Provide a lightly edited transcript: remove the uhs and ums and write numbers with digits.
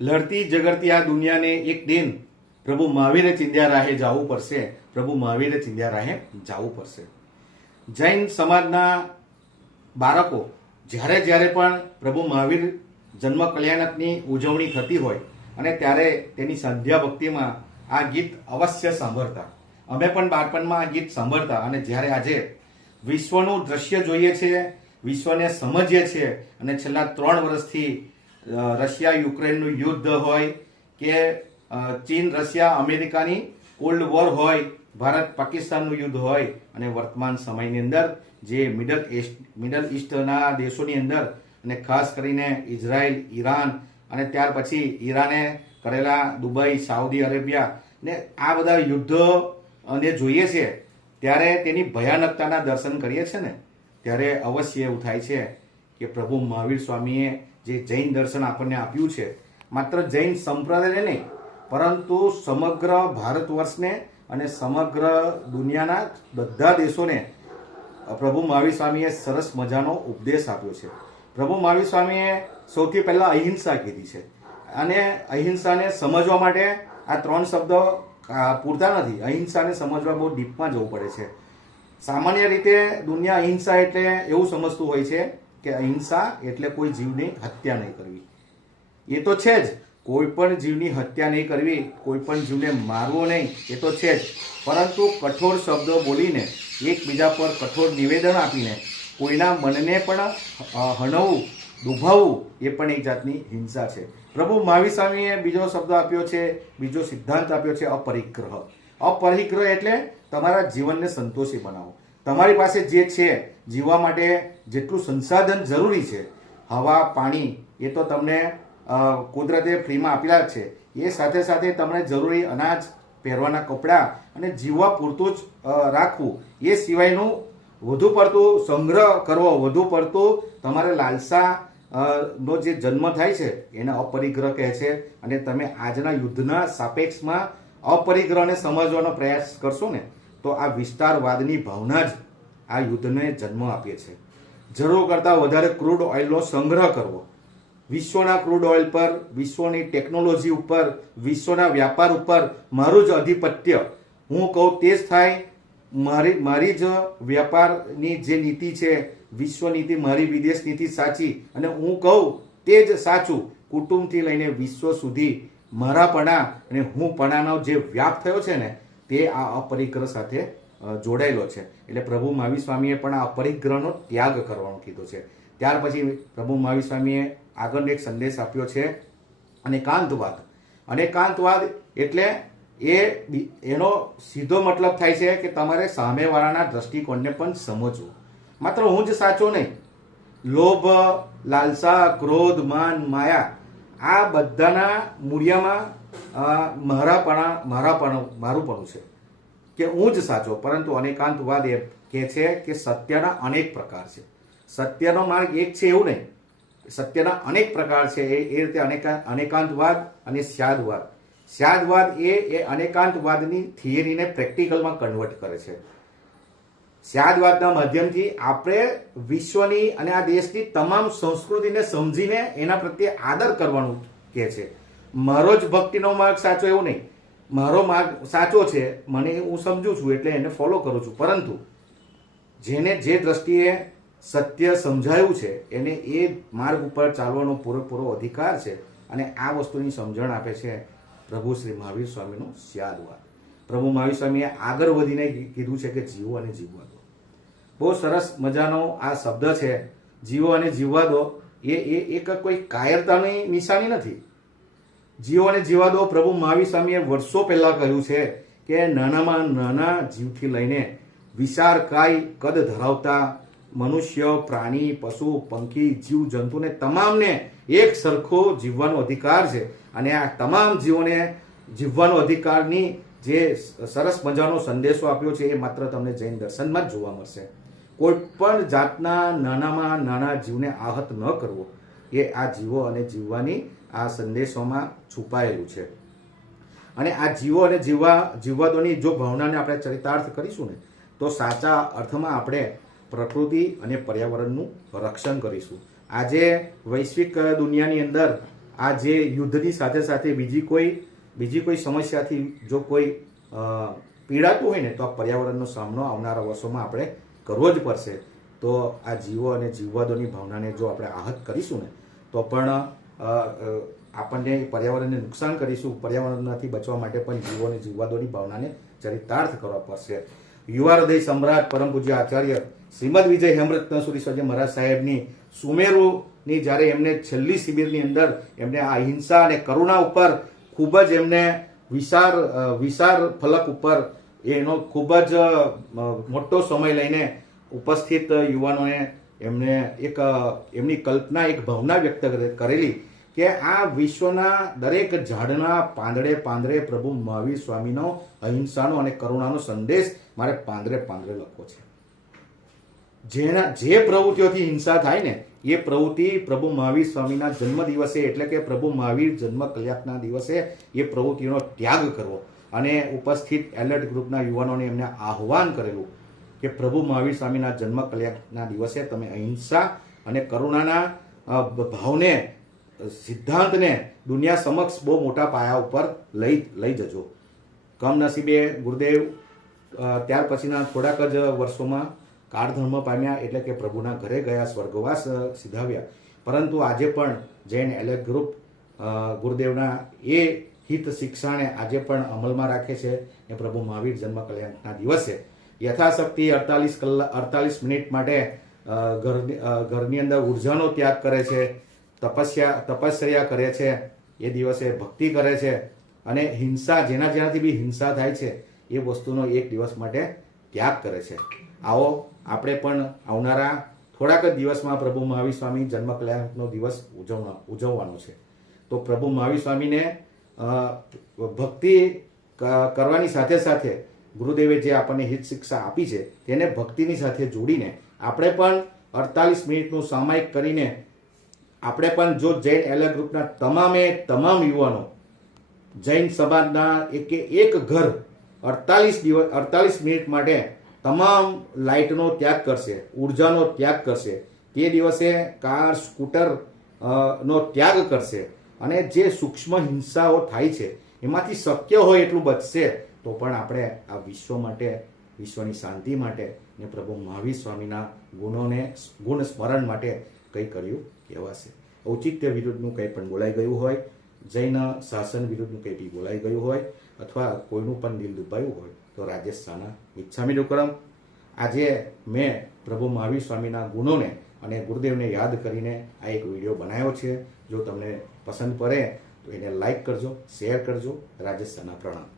લડતી ઝઘડતી આ દુનિયાને એક દિન પ્રભુ મહાવીરે ચિંધ્યા રાહે જવું પડશે. પ્રભુ મહાવીરે ચિંધ્યા રાહે જવું પડશે. જૈન સમાજના બાળકો જ્યારે જ્યારે પણ પ્રભુ મહાવીર જન્મ કલ્યાણકની ઉજવણી થતી હોય અને ત્યારે તેની સંધ્યા ભક્તિમાં આ ગીત અવશ્ય સાંભળતા. અમે પણ બાળપણમાં આ ગીત સાંભળતા અને જ્યારે આજે વિશ્વનું દ્રશ્ય જોઈએ છીએ, વિશ્વને સમજીએ છીએ અને છેલ્લા 3 વર્ષથી રશિયા યુક્રેનનું યુદ્ધ હોય કે ચીન રશિયા અમેરિકાની કોલ્ડ વોર હોય, ભારત પાકિસ્તાનનું યુદ્ધ હોય અને વર્તમાન સમયની અંદર જે મિડલ ઇસ્ટના દેશોની અંદર અને ખાસ કરીને ઇઝરાયલ, ઈરાન અને ત્યાર પછી ઈરાને કરેલા દુબઈ, સાઉદી અરેબિયા ને આ બધા યુદ્ધો અને જોઈએ છે ત્યારે તેની ભયાનકતાના દર્શન કરીએ છીએ ને ત્યારે અવશ્ય એવું થાય છે કે પ્રભુ મહાવીર સ્વામીએ જે જૈન દર્શન આપણને આપ્યું છે, માત્ર જૈન સંપ્રદાયને નહીં પરંતુ સમગ્ર ભારત વર્ષને અને સમગ્ર દુનિયાના બધા દેશોને પ્રભુ મહાવીર સ્વામીએ સરસ મજાનો ઉપદેશ આપ્યો છે. પ્રભુ મહાવીર સ્વામીએ સૌથી પહેલા અહિંસા કીધી છે અને અહિંસાને સમજવા માટે આ 3 શબ્દો પૂરતા નથી. અહિંસાને સમજવા બહુ ડીપમાં જવું પડે છે. સામાન્ય રીતે દુનિયા અહિંસા એટલે એવું સમજતું હોય છે કે અહિંસા એટલે કોઈ જીવની હત્યા નહીં કરવી. એ તો છે જ, કોઈ પણ જીવની હત્યા નહીં કરવી, કોઈ પણ જીવને મારવો નહીં, એ તો છે જ. પરંતુ કઠોર શબ્દો બોલીને, એકબીજા પર કઠોર નિવેદન આપીને કોઈના મનને પણ હણવવું, દુભાવવું એ પણ એક જાતની હિંસા છે. પ્રભુ મહાવીર સ્વામીએ બીજો શબ્દ આપ્યો છે, બીજો સિદ્ધાંત આપ્યો છે અપરિગ્રહ. અપરિગ્રહ એટલે તમારા જીવનને સંતોષી બનાવો. તમારી પાસે જે છે જીવવા માટે જેટલું સંસાધન જરૂરી છે, હવા, પાણી, એ તો તમને કુદરતે ફ્રીમાં આપેલા જ છે. એ સાથે સાથે તમને જરૂરી અનાજ, પહેરવાના કપડાં અને જીવવા પૂરતું જ રાખવું. એ સિવાયનું વધુ પડતું સંગ્રહ કરવો, વધુ પડતું તમારે લાલસા નો જે જન્મ થાય છે એને અપરિગ્રહ કહે છે. અને તમે આજના યુદ્ધના સાપેક્ષમાં અપરિગ્રહને સમજવાનો પ્રયાસ કરશો ને તો આ વિસ્તારવાદની ભાવના જ આ યુદ્ધને જન્મ આપે છે. જરૂર કરતાં વધારે ક્રૂડ ઓઇલનો સંગ્રહ કરવો, વિશ્વના ક્રૂડ ઓઇલ પર, વિશ્વની ટેકનોલોજી ઉપર, વિશ્વના વ્યાપાર ઉપર મારું જ આધિપત્ય, હું કહું તે જ થાય, મારી જ વ્યાપારની જે નીતિ છે, વિશ્વ નીતિ, મારી વિદેશ નીતિ સાચી અને હું કહું તે જ સાચું, કુટુંબથી લઈને વિશ્વ સુધી મારાપણા અને હુંપણાનો જે વ્યાપ થયો છે ને તે આ અપરિગ્રહ સાથે જોડાયેલો છે. એટલે પ્રભુ મહાવીર સ્વામીએ પણ આ અપરિગ્રહનો ત્યાગ કરવાનું કીધું છે. ત્યાર પછી પ્રભુ મહાવીર સ્વામીએ આગળનો એક સંદેશ આપ્યો છે અનેકાંતવાદ. અનેકાંતવાદ એટલે એનો સીધો મતલબ થાય છે કે તમારે સામેવાળાના દ્રષ્ટિકોણને પણ સમજવું. માત્ર હું જ સાચો નહીં, લોભ, લાલસા, ક્રોધ, માન, માયા આ બધાના મૂળિયામાં મારુંપણું છે કે હું જ સાચો. પરંતુ અનેકાંતવાદ એ કહે છે કે સત્યના અનેક પ્રકાર છે. સત્યનો માર્ગ એક છે એવું નહીં, સત્યના અનેક પ્રકાર છે. એ રીતે અનેકાંતવાદ અને સ્યાદવાદ. સ્યાદવાદ એ અનેકાંતવાદની થિયરીને પ્રેક્ટિકલમાં કન્વર્ટ કરે છે. સ્યાદવાદના માધ્યમથી આપણે વિશ્વની અને આ દેશની તમામ સંસ્કૃતિને સમજીને એના પ્રત્યે આદર કરવાનું કહે છે. મારો જ ભક્તિનો માર્ગ સાચો એવું નહીં, મારો માર્ગ સાચો છે, મને હું સમજું છું એટલે એને ફોલો કરું છું. પરંતુ જેને જે દ્રષ્ટિએ સત્ય સમજાયું છે એને એ માર્ગ ઉપર ચાલવાનો પૂરેપૂરો અધિકાર છે. અને આ વસ્તુની સમજણ આપે છે પ્રભુ શ્રી મહાવીર સ્વામીનો સ્યાદવાદ. પ્રભુ મહાવીર સ્વામીએ આગળ વધીને કીધું છે કે જીવો અને જીવવા દો. બહુ સરસ મજાનો આ શબ્દ છે, જીવો અને જીવવા દો. એ કોઈ કાયરતાની નિશાની નથી. જીવો અને જીવવા દો પ્રભુ મહાવીર સ્વામીએ વર્ષો પહેલા કહ્યું છે કે નાનામાં નાના જીવથી લઈને વિશાળકાય કદ ધરાવતા મનુષ્ય, પ્રાણી, પશુ, પંખી, જીવ જંતુને તમામને એક સરખો જીવવાનો અધિકાર છે. અને આ તમામ જીવોને જીવવાનો અધિકારની જે સરસ મજાનો સંદેશો આપ્યો છે એ માત્ર તમને જૈન દર્શનમાં જ જોવા મળશે. કોઈ પણ જાતના નાનામાં નાના જીવને આહત ન કરવો એ આ જીવો અને જીવવાની આ સંદેશોમાં છુપાયેલું છે. અને આ જીવો અને જીવવાદોની જો ભાવનાને આપણે ચરિતાર્થ કરીશું ને તો સાચા અર્થમાં આપણે પ્રકૃતિ અને પર્યાવરણનું રક્ષણ કરીશું. આજે વૈશ્વિક દુનિયાની અંદર આ જે યુદ્ધની સાથે સાથે બીજી કોઈ સમસ્યાથી જો કોઈ પીડાતું હોય ને તો આ પર્યાવરણનો સામનો આવનારા વર્ષોમાં આપણે કરવો જ પડશે. તો આ જીવો અને જીવવાદોની ભાવનાને જો આપણે આહત કરીશું ને તો પણ આપણને પર્યાવરણને નુકસાન કરીશું. પર્યાવરણમાંથી બચવા માટે પણ જીવો અને જીવવાદોની ભાવનાને ચરિતાર્થ કરવા પડશે. યુવા હૃદય સમ્રાટ પરમ પૂજ્ય આચાર્ય શ્રીમદ વિજય હેમરત્ન સુરી સ્વામી મહારાજ સાહેબની સુમેરુની જ્યારે એમને છેલ્લી શિબિરની અંદર એમને આ અહિંસા અને કરુણા ઉપર ખૂબ જ એમને વિશાળ ફલક ઉપર એનો ખૂબ જ મોટો સમય લઈને ઉપસ્થિત યુવાનોને એમને એમની કલ્પના એક ભાવના વ્યક્ત કરેલી કે આ વિશ્વના દરેક ઝાડના પાંદડે પ્રભુ મહાવીર સ્વામીનો અહિંસાનો અને કરુણાનો સંદેશ મારે પાંદડે લખવો છે. જે પ્રવૃત્તિઓથી હિંસા થાય ને એ પ્રવૃત્તિ પ્રભુ મહાવીર સ્વામીના જન્મ દિવસે એટલે કે પ્રભુ મહાવીર જન્મ કલ્યાણના દિવસે એ પ્રવૃત્તિઓનો ત્યાગ કરવો. અને ઉપસ્થિત એલર્ટ ગ્રુપના યુવાનોને એમને આહ્વાન કરેલું કે પ્રભુ મહાવીર સ્વામીના જન્મ કલ્યાણના દિવસે તમે અહિંસા અને કરુણાના ભાવને સિદ્ધાંતને દુનિયા સમક્ષ બહુ મોટા પાયા ઉપર લઈ જજો. કમનસીબે ગુરુદેવ ત્યાર પછીના થોડાક જ વર્ષોમાં કાળધર્મ પામ્યા એટલે કે પ્રભુના ઘરે ગયા, સ્વર્ગવાસ સિધાવ્યા. પરંતુ આજે પણ જૈન એલર્ટ ગ્રુપ ગુરુદેવના એ હિત શિક્ષાને આજે પણ અમલમાં રાખે છે. એ પ્રભુ મહાવીર જન્મ કલ્યાણના દિવસે યથાશક્તિ 48 મિનિટ માટે ઘરની અંદર ઉર્જાનો ત્યાગ કરે છે, તપસ્યા કરે છે, એ દિવસે ભક્તિ કરે છે અને હિંસા જેનાથી બી હિંસા થાય છે એ વસ્તુનો એક દિવસ માટે ત્યાગ કરે છે. આવો આપણે પણ આવનારા થોડાક જ દિવસમાં પ્રભુ મહાવીર સ્વામી જન્મ કલ્યાણનો દિવસ ઉજવવાનો છે. તો પ્રભુ મહાવીર સ્વામીને ભક્તિ કરવાની સાથે સાથે ગુરુદેવે જે આપણને હિત શિક્ષા આપી છે તેને ભક્તિની સાથે જોડીને આપણે પણ 48 મિનિટનું સામાયિક કરીને આપણે પણ જો જૈન એલર્ટ ગ્રુપના તમામ યુવાનો જૈન સમાજના એક ઘર 48 મિનિટ માટે તમામ લાઇટનો ત્યાગ કરશે, ઉર્જાનો ત્યાગ કરશે, તે દિવસે કાર સ્કૂટર નો ત્યાગ કરશે અને જે સૂક્ષ્મ હિંસાઓ થાય છે એમાંથી શક્ય હોય એટલું બચશે તો પણ આપણે આ વિશ્વ માટે, વિશ્વની શાંતિ માટે ને પ્રભુ મહાવીર સ્વામીના ગુણ સ્મરણ માટે કંઈ કર્યું કહેવાશે. ઔચિત્ય વિરુદ્ધનું કંઈ પણ બોલાઈ ગયું હોય, જૈન શાસન વિરુદ્ધનું કંઈ બી બોલાઈ ગયું હોય અથવા કોઈનું પણ દિલ દુભાયું હોય તો રાજેશ શાહના મિચ્છામી ડુક્કડમ. આજે મેં પ્રભુ મહાવીર સ્વામીના ગુણોને અને ગુરુદેવને યાદ કરીને આ એક વિડીયો બનાવ્યો છે. જો તમને પસંદ પડે તો એને લાઈક કરજો, શેર કરજો. રાજેશ શાહના પ્રણામ.